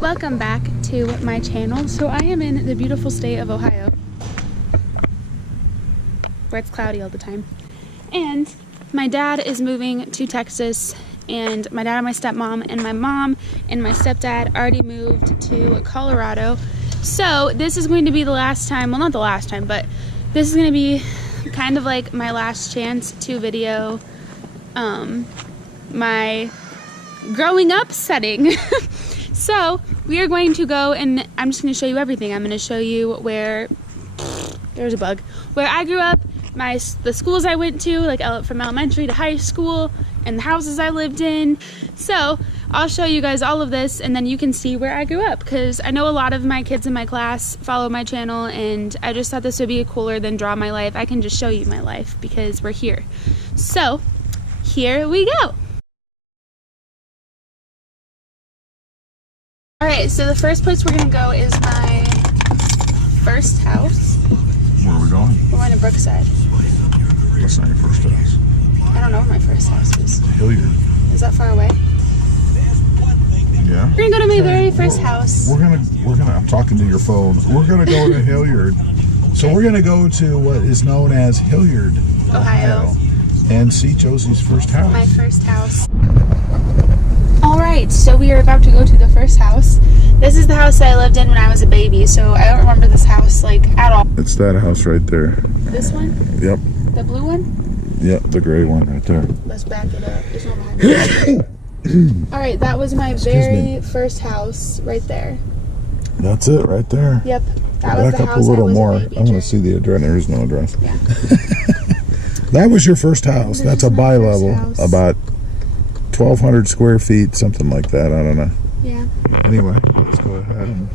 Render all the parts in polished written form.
Welcome back to my channel. So I am in the beautiful state of Ohio, where it's cloudy all the time. And my dad is moving to Texas, and my dad and my stepmom and my mom and my stepdad already moved to Colorado. So this is going to be the last time, well, not the last time, but this is going to be kind of like my last chance to video my growing up setting. So we are going to go, and I'm just going to show you everything. I'm going to show you where, there's a bug, where I grew up, the schools I went to, like from elementary to high school, and the houses I lived in. So I'll show you guys all of this, and then you can see where I grew up, because I know a lot of my kids in my class follow my channel, and I just thought this would be cooler than draw my life. I can just show you my life because we're here. So here we go. Alright, so the first place we're gonna go is my first house. Where are we going? We're going to Brookside. That's not your first house. I don't know where my first house is. Hilliard. Is that far away? Yeah. We're gonna go to my very first house. We're gonna, I'm talking to your phone. We're gonna go to Hilliard. So we're gonna go to what is known as Hilliard, Ohio. And see Josie's first house. My first house. Alright, so we are about to go to the first house. This is the house that I lived in when I was a baby, so I don't remember this house like at all. It's that house right there. This one? Yep. The blue one? Yep, the gray one right there. Let's back it up. There's no behind. Alright, that was my very first house right there. That's it right there. Yep. That was the back up a house little I was more. a baby I want to during. see the address. There is no address. Yeah. That was your first house. That's a bi-level, about 1,200 square feet, something like that. I don't know. Yeah. Anyway, let's go ahead and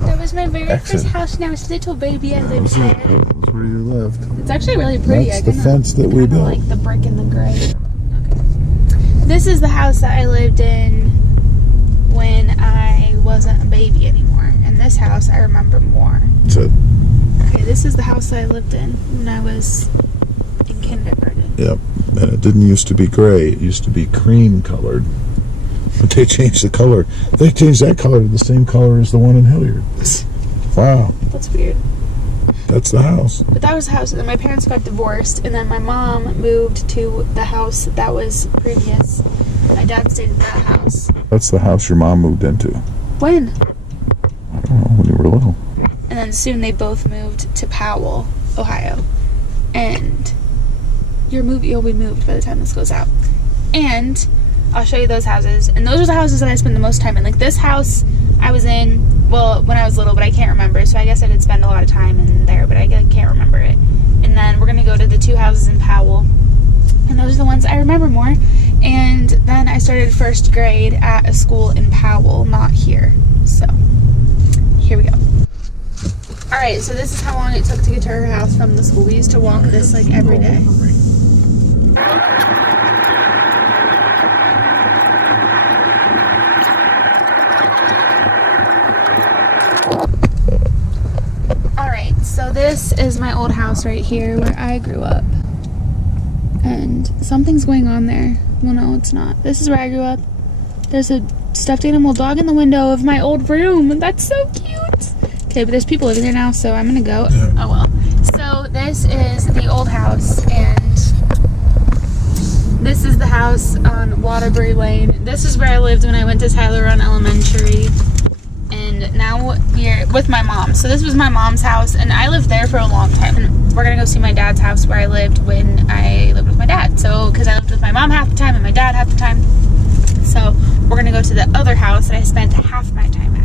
That was my very exit. first house, and I was a little baby. I lived That there. was where you lived. It's actually really pretty. That's the fence that we built. Like the brick and the gray. Okay. This is the house that I lived in when I wasn't a baby anymore. And this house I remember more. That's it. Okay, this is the house that I lived in when I was in kindergarten. Yep. And it didn't used to be gray. It used to be cream colored. But they changed the color. They changed that color to the same color as the one in Hilliard. Wow. That's weird. That's the house. But that was the house. And then my parents got divorced, and then my mom moved to the house that was previous. My dad stayed in that house. That's the house your mom moved into. When? I don't know, when you were little. And then soon they both moved to Powell, Ohio. And you'll be moved by the time this goes out. And I'll show you those houses. And those are the houses that I spend the most time in. Like this house I was in, well, when I was little, but I can't remember. So I guess I did spend a lot of time in there, but I can't remember it. And then we're going to go to the two houses in Powell. And those are the ones I remember more. And then I started first grade at a school in Powell, not here. So here we go. Alright, so this is how long it took to get to her house from the school. We used to walk this like every day. Alright, so this is my old house right here where I grew up. And something's going on there. Well, no, it's not. This is where I grew up. There's a stuffed animal dog in the window of my old room. That's so cute. Okay, but there's people living there now, so I'm gonna go. Oh well. So this is the old house, and this is the house on Waterbury Lane. This is where I lived when I went to Tyler Run Elementary. And now we're with my mom. So this was my mom's house, and I lived there for a long time. And we're gonna go see my dad's house where I lived when I lived with my dad. So, because I lived with my mom half the time and my dad half the time. So we're gonna go to the other house that I spent half my time at.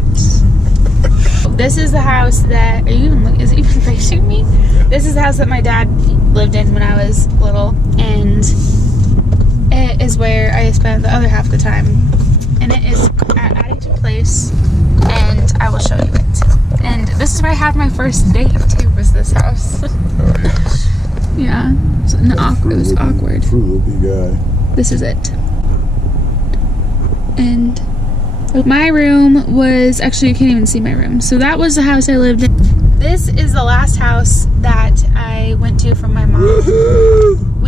This is the house that, is it even facing me? This is the house that my dad lived in when I was little, and it is where I spent the other half of the time. And it is at Addington Place, and I will show you it. And this is where I had my first date too, was this house. Oh, yes. Yeah, it was awkward. Fruit-loopy guy. This is it. And my room was, actually you can't even see my room. So that was the house I lived in. This is the last house that I went to from my mom.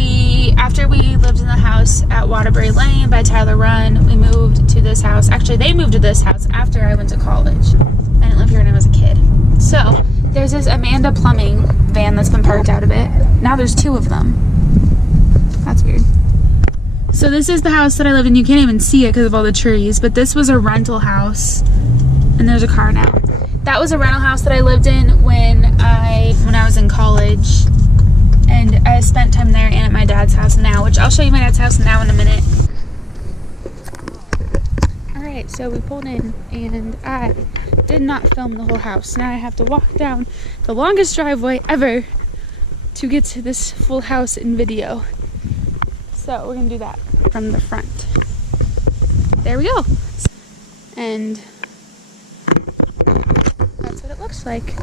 after we lived in the house at Waterbury Lane by Tyler Run, we moved to this house. Actually, they moved to this house after I went to college. I didn't live here when I was a kid. So there's this Amanda Plumbing van that's been parked out of it. Now there's 2 of them. That's weird. So this is the house that I lived in. You can't even see it because of all the trees, but this was a rental house, and there's a car now. That was a rental house that I lived in when I was in college, and I spent time there and at my dad's house now, which I'll show you my dad's house now in a minute. Alright, so we pulled in, and I did not film the whole house. Now I have to walk down the longest driveway ever to get to this full house in video. So we're gonna do that from the front. There we go. And that's what it looks like.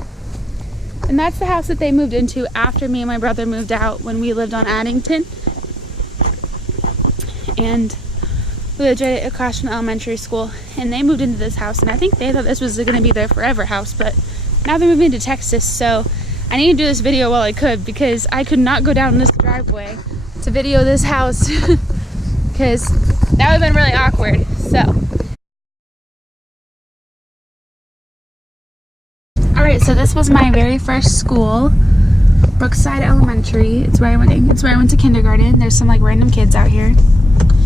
And that's the house that they moved into after me and my brother moved out when we lived on Addington. And we lived right across from elementary school. And they moved into this house, and I think they thought this was gonna be their forever house, but now they're moving to Texas, so I need to do this video while I could, because I could not go down this driveway to video this house because that would have been really awkward. So alright, so this was my very first school, Brookside Elementary. It's where I went to kindergarten. There's some like random kids out here.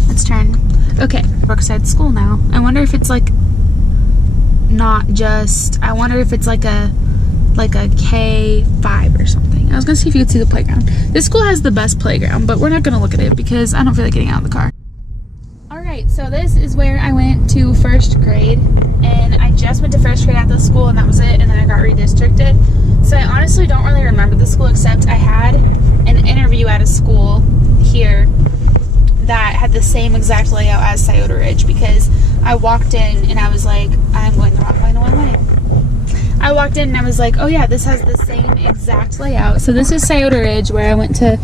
Let's turn. Okay, Brookside School now. I wonder if it's like not just, I wonder if it's like a K5 or something. I was gonna see if you could see the playground. This school has the best playground, but we're not gonna look at it because I don't feel like getting out of the car. Alright, so this is where I went to first grade, and I just went to first grade at this school, and that was it, and then I got redistricted. So I honestly don't really remember the school, except I had an interview at a school here that had the same exact layout as Scioto Ridge, because I walked in and I was like, I'm going the wrong way, no way. I walked in and I was like, oh yeah, this has the same exact layout. So this is Scioto Ridge, where I went to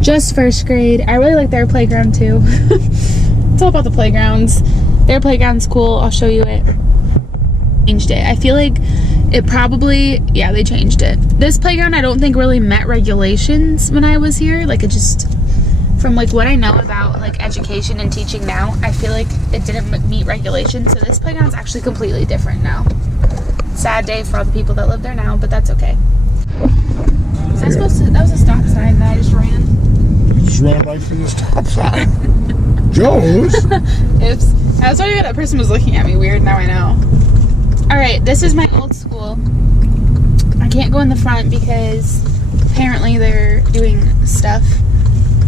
just first grade. I really like their playground too. It's all about the playgrounds. Their playground's cool. I'll show you it. Changed it. I feel like it probably, yeah, they changed it. This playground I don't think really met regulations when I was here. Like, it just, from like what I know about like education and teaching now, I feel like it didn't meet regulations. So this playground's actually completely different now. Sad day for all the people that live there now, but that's okay. Was I supposed to, that was a stop sign that I just ran. You just ran right through the stop sign. Joes! Oops. I was wondering if that person was looking at me weird, now I know. Alright, this is my old school. I can't go in the front because apparently they're doing stuff,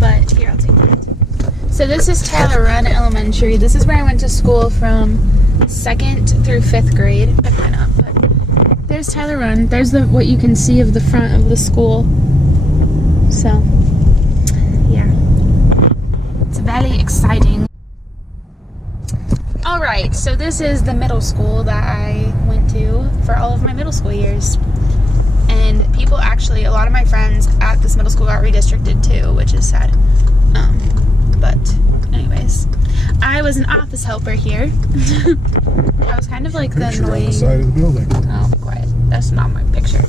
but here, I'll take it. So this is Tyler Run Elementary. This is where I went to school from 2nd through 5th grade. Pick mine up, but there's Tyler Run. There's what you can see of the front of the school. So, yeah. It's very exciting. Alright, so this is the middle school that I went to for all of my middle school years. And people actually, a lot of my friends at this middle school got redistricted too, which is sad. But anyways, I was an office helper here. I was kind of like the annoying... on the side of the building. Oh, quiet. That's not my picture.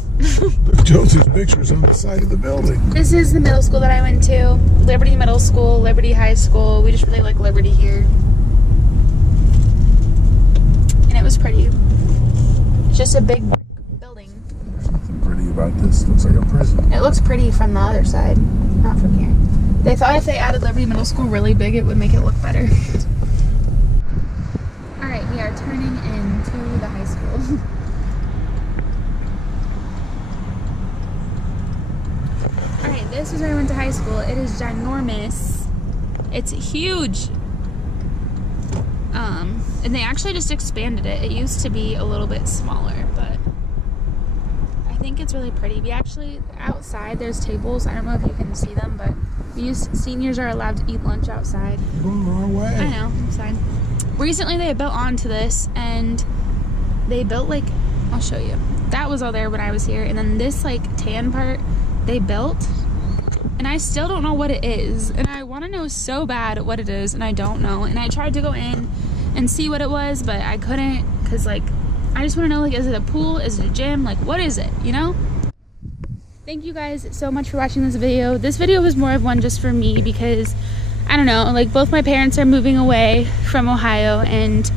Josie's picture's on the side of the building. This is the middle school that I went to. Liberty Middle School, Liberty High School. We just really like Liberty here. And it was pretty. It's just a big building. Nothing pretty about this. Looks like a prison. It looks pretty from the other side, not from here. They thought if they added Liberty Middle School really big, it would make it look better. Alright, we are turning into the high school. Alright, this is where I went to high school. It is ginormous. It's huge. And they actually just expanded it. It used to be a little bit smaller, but I think it's really pretty. We actually, outside, there's tables. I don't know if you can see them, but seniors are allowed to eat lunch outside. You're going the wrong way. I know, I'm fine. Recently they built onto this, and they built like, I'll show you. That was all there when I was here, and then this like tan part they built, and I still don't know what it is, and I want to know so bad what it is, and I don't know. And I tried to go in and see what it was, but I couldn't, because like I just want to know, like, is it a pool, is it a gym, like what is it, you know? Thank you guys so much for watching this video. This video was more of one just for me because, I don't know, like both my parents are moving away from Ohio, and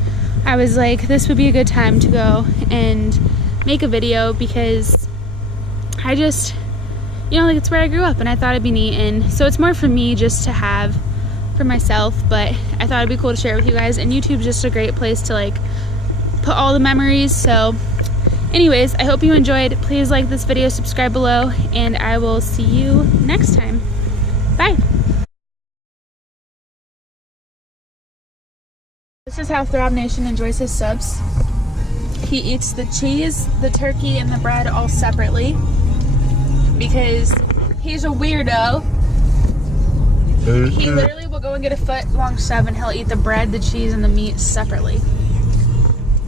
I was like, this would be a good time to go and make a video because I just, you know, like it's where I grew up and I thought it'd be neat. And so it's more for me just to have for myself, but I thought it'd be cool to share with you guys, and YouTube's just a great place to like put all the memories. So anyways, I hope you enjoyed. Please like this video, subscribe below, and I will see you next time. Bye. This is how Throb Nation enjoys his subs. He eats the cheese, the turkey, and the bread all separately because he's a weirdo. He literally will go and get a foot long sub and he'll eat the bread, the cheese, and the meat separately.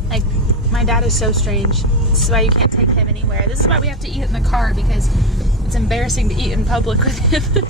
Like, my dad is so strange. This is why you can't take him anywhere. This is why we have to eat in the car because it's embarrassing to eat in public with him.